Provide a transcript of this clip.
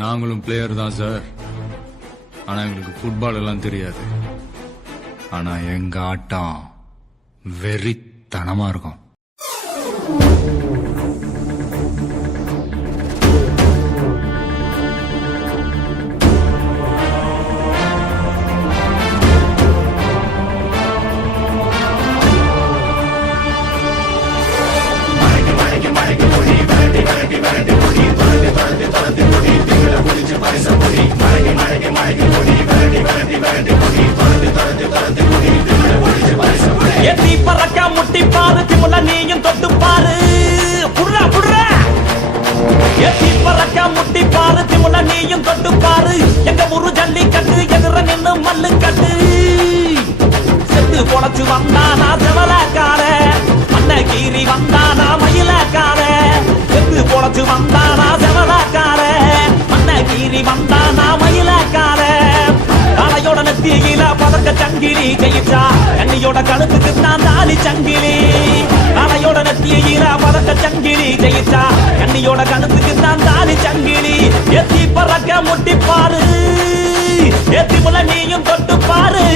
நாங்களும் பிளேயர் தான் சார். ஆனா எங்களுக்கு ஃபுட்பால் எல்லாம் தெரியாது. ஆனா எங்க ஆட்டம் வெறித்தனமா இருக்கும். எத்தி பறக்க முட்டி பாரு திமுல நீயும் தொட்டு பாரு புடுறா புடுறா. எத்தி பறக்க முட்டி பாரு திமுல நீயும் தொட்டு பாரு. எங்க ஊரு ஜல்லிக்கட்டு எதிர நின்னு மல்லு கட்டு. செத்து பொழைச்சு வந்தானா செவலக்கார, மண்ண கீறி வந்தானா மயிலக்கார. செத்து பொழைச்சு வந்தானா செவலக்கார, மண்ண கீறி வந்தானா மயிலக்கார. காளையோட நெத்தியில பதக்க சங்கிலி ஜெயிச்சா கண்ணியோட கழுத்துக்கு தான் தாலி சங்கிலி. காளையோட நெத்தியில பதக்க சங்கிலி ஜெயிச்சா கண்ணியோட கழுத்துக்கு தான் தாலி சங்கிலி. எத்தி பறக்க முட்டி பாரு, எத்தி முல நீயும் தொட்டு பாரு.